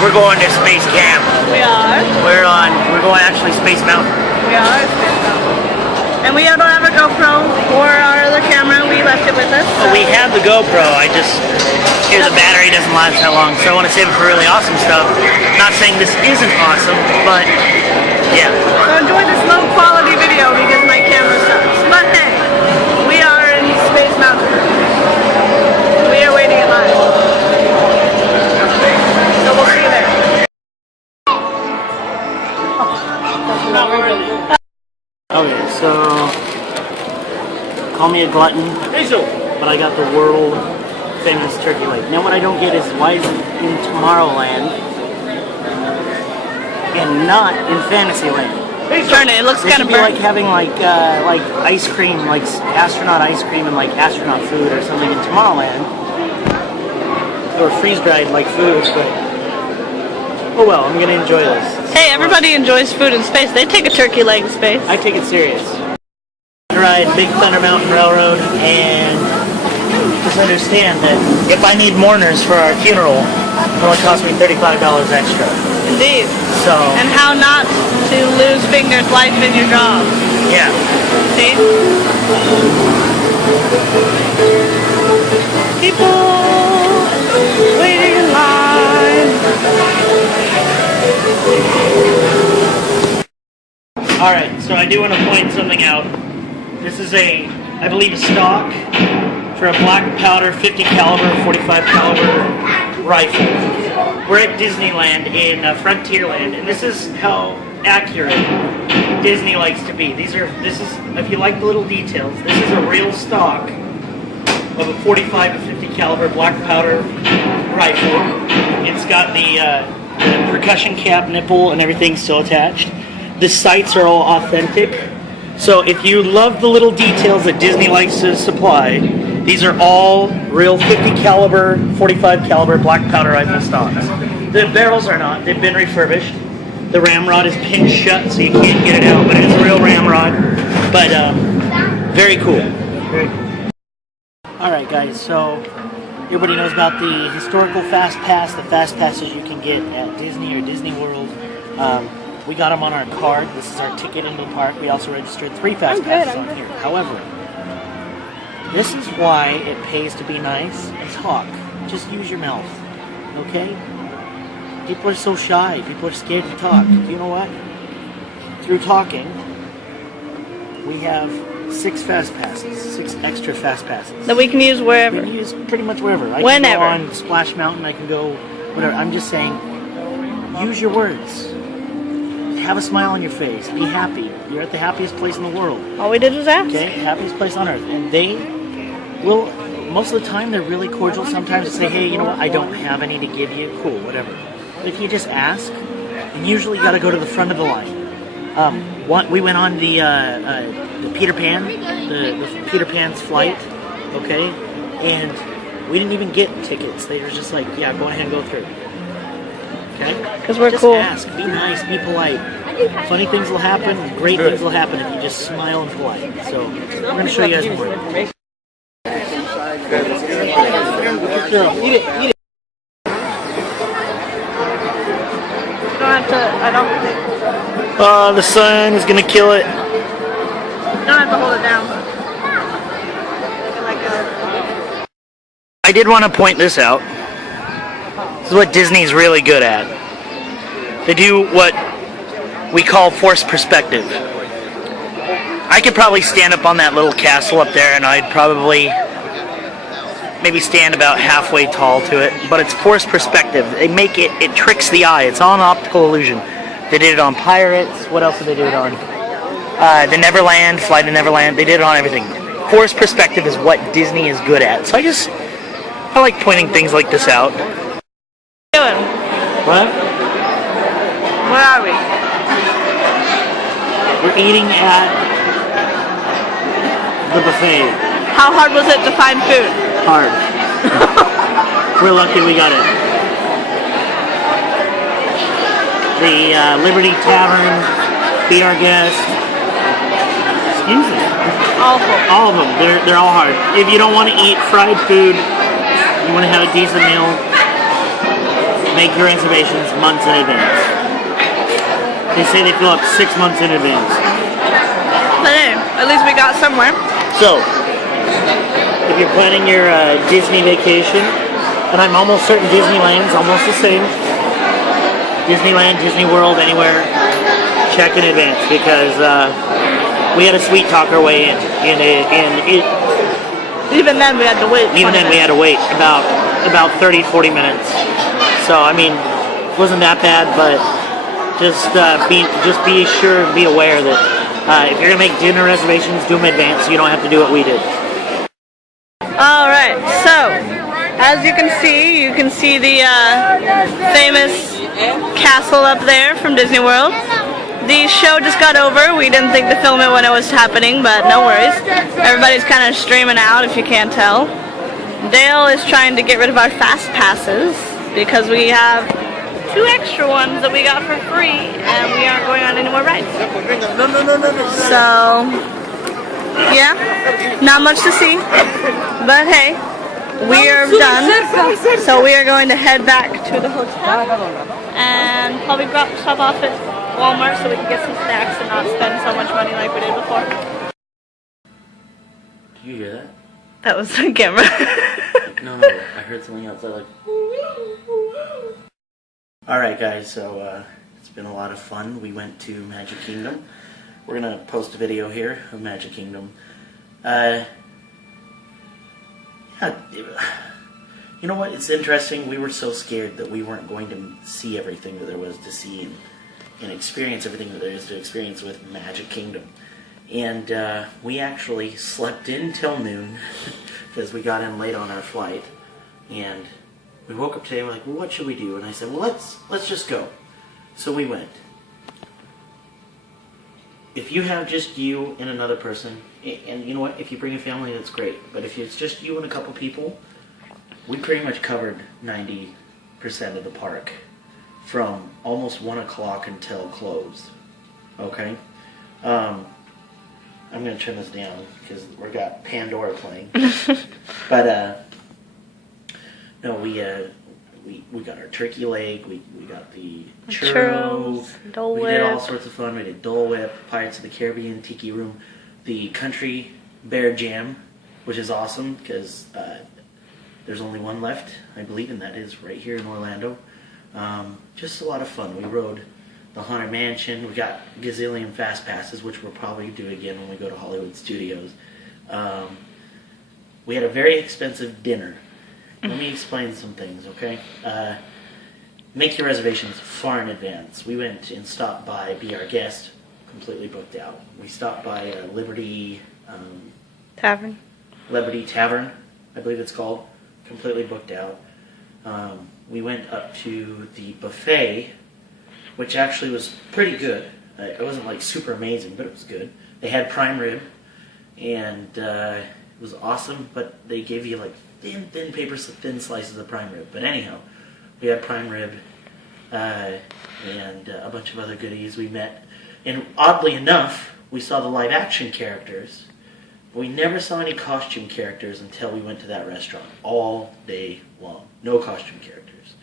We're going to Space Camp. We are. We're going actually Space Mountain. We are Space Mountain. And we don't have a GoPro or our other camera. We left it with us. So. Well, we have the GoPro. Here's the battery, doesn't last that long, so I want to save it for really awesome stuff. Not saying this isn't awesome, but yeah. So enjoy this low quality video because my camera sucks. But hey, we are in Space Mountain. We are waiting in line. So we'll see you there. Okay, so call me a glutton, but I got the world famous turkey leg. Now what I don't get is why is it in Tomorrowland and not in Fantasyland? Turn it. It looks kind of burnt. Like having like ice cream, like astronaut ice cream and like astronaut food or something in Tomorrowland, or freeze dried like food. But oh well, I'm gonna enjoy this. Hey, everybody enjoys food in space. They take a turkey leg in space. I take it serious. Ride Big Thunder Mountain Railroad and just understand that if I need mourners for our funeral, it only cost me $35 extra. Indeed. So. And how not to lose fingers, life in your job. Yeah. See? People waiting in line. Alright, so I do want to point something out. This is I believe, a stock for a black powder 50 caliber, 45 caliber rifle. We're at Disneyland in Frontierland, and this is how accurate Disney likes to be. This is, if you like the little details, this is a real stock of a 45 to 50 caliber black powder rifle. It's got the percussion cap nipple and everything still attached. The sights are all authentic. So if you love the little details that Disney likes to supply, these are all real 50 caliber, 45 caliber black powder rifle stocks. The barrels are not. They've been refurbished. The ramrod is pinched shut so you can't get it out, but it is a real ramrod. But very cool. Very cool. Alright guys, so everybody knows about the historical fast pass, the fast passes you can get at Disney or Disney World. We got them on our card. This is our ticket into the park. We also registered 3 fast passes on here. However, this is why it pays to be nice and talk. Just use your mouth, okay? People are so shy. People are scared to talk. You know what? Through talking, we have 6 fast passes, 6 extra fast passes. That we can use wherever. We can use pretty much wherever. I Whenever. can go on Splash Mountain. I can go whatever. I'm just saying, use your words. Have a smile on your face. Be happy. You're at the happiest place in the world. All we did was ask. Okay? Happiest place on earth. And they will, most of the time, they're really cordial. Sometimes they say, hey, you know what? I don't have any to give you. Cool, whatever. But if you just ask, and usually you got to go to the front of the line. We went on the Peter Pan, the Peter Pan's flight, okay? And we didn't even get tickets. They were just like, yeah, go ahead and go through. Okay? Because we're just cool. Ask, be nice, be polite. Funny things will happen, great things will happen if you just smile and polite. So, we're going to show you guys more. Eat it. I don't. The sun is going to kill it. You don't have to hold it down. I did want to point this out. This is what Disney's really good at. They do what we call forced perspective. I could probably stand up on that little castle up there and I'd probably maybe stand about halfway tall to it, but it's forced perspective. They make it tricks the eye. It's all an optical illusion. They did it on Pirates. What else did they do it on? The Neverland, Flight of Neverland. They did it on everything. Forced perspective is what Disney is good at. So I like pointing things like this out. What? Where are we? We're eating at the buffet. How hard was it to find food? Hard. We're lucky we got it. The Liberty Tavern, Be Our Guest. Excuse me. Awful. All of them. They're all hard. If you don't want to eat fried food, you want to have a decent meal, make your reservations months in advance. They say they fill up 6 months in advance. But hey, at least we got somewhere. So, if you're planning your Disney vacation, and I'm almost certain Disneyland's almost the same. Disneyland, Disney World, anywhere, check in advance because we had a sweet talk our way in. Even then we had to wait. Even then we had to wait about 30, 40 minutes. So I mean, it wasn't that bad, but just be sure and be aware that if you're gonna make dinner reservations, do them in advance. So you don't have to do what we did. All right. So as you can see the famous castle up there from Disney World. The show just got over. We didn't think to film it when it was happening, but no worries. Everybody's kind of streaming out, if you can't tell. Dale is trying to get rid of our fast passes because we have 2 extra ones that we got for free, and we aren't going on any more rides. So, yeah, not much to see, but hey, we are done. So we are going to head back to the hotel and probably stop off at Walmart so we can get some snacks and not spend so much money like we did before. Did you hear that? That was the camera. No, I heard something else. I like. Alright guys, so it's been a lot of fun. We went to Magic Kingdom. We're gonna post a video here of Magic Kingdom. Yeah, you know what? It's interesting. We were so scared that we weren't going to see everything that there was to see and experience everything that there is to experience with Magic Kingdom. And we actually slept in till noon because we got in late on our flight. And we woke up today and we're like, well, what should we do? And I said, well, let's just go. So we went. If you have just you and another person, and you know what, if you bring a family, that's great. But if it's just you and a couple people, we pretty much covered 90% of the park from almost 1 o'clock until closed. Okay? I'm going to turn this down because we've got Pandora playing. But, no, we got our turkey leg, we got the churros, Dole we Whip. did all sorts of fun. We did Dole Whip, Pirates of the Caribbean, Tiki Room, the Country Bear Jam, which is awesome because there's only one left, I believe, and that is right here in Orlando. Just a lot of fun. We rode the Haunted Mansion. We got gazillion fast passes, which we'll probably do again when we go to Hollywood Studios. We had a very expensive dinner. Let me explain some things, okay? Make your reservations far in advance. We went and stopped by Be Our Guest, completely booked out. We stopped by Liberty Tavern. Liberty Tavern, I believe it's called, completely booked out. We went up to the buffet, which actually was pretty good. It wasn't like super amazing, but it was good. They had prime rib, and it was awesome, but they gave you like thin slices of prime rib. But anyhow, we had prime rib and a bunch of other goodies. We met, and oddly enough, we saw the live action characters. We never saw any costume characters until we went to that restaurant all day long. No costume characters.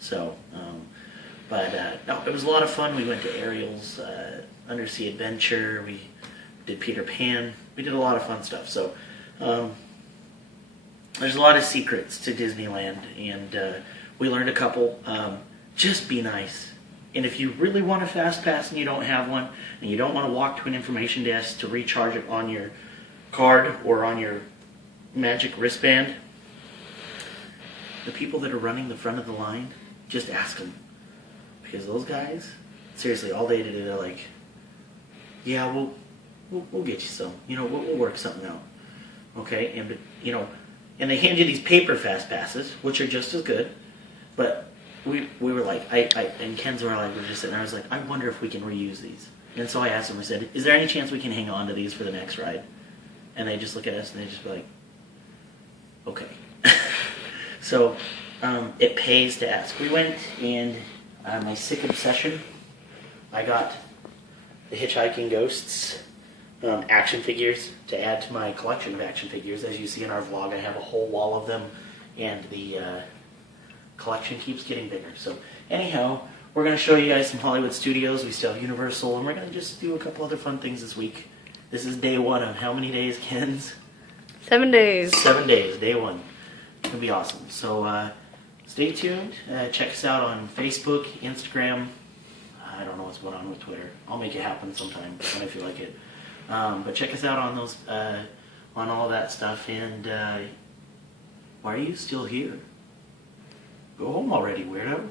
So, no, it was a lot of fun. We went to Ariel's Undersea Adventure. We did Peter Pan. We did a lot of fun stuff. So, there's a lot of secrets to Disneyland, and we learned a couple. Just be nice. And if you really want a fast pass and you don't have one, and you don't want to walk to an information desk to recharge it on your card or on your magic wristband, the people that are running the front of the line, just ask them. Because those guys, seriously, all they do, they're like, yeah, we'll get you some. You know, we'll work something out. Okay? And, you know, and they hand you these paper fast passes, which are just as good, but we were like, and Ken's were like, we were just sitting there, I was like, I wonder if we can reuse these. And so I asked them, I said, is there any chance we can hang on to these for the next ride? And they just look at us and they just be like, okay. So, it pays to ask. We went, and my sick obsession, I got the Hitchhiking Ghosts action figures to add to my collection of action figures. As you see in our vlog, I have a whole wall of them, and the collection keeps getting bigger. So anyhow, we're going to show you guys some Hollywood studios. We still have Universal, and we're going to just do a couple other fun things this week. This is day one of how many days, Ken's? 7 days. 7 days, day one. It'll be awesome. So stay tuned. Check us out on Facebook, Instagram. I don't know what's going on with Twitter. I'll make it happen sometime when I feel like it. But check us out on those, on all that stuff. And why are you still here? Go home already, weirdo.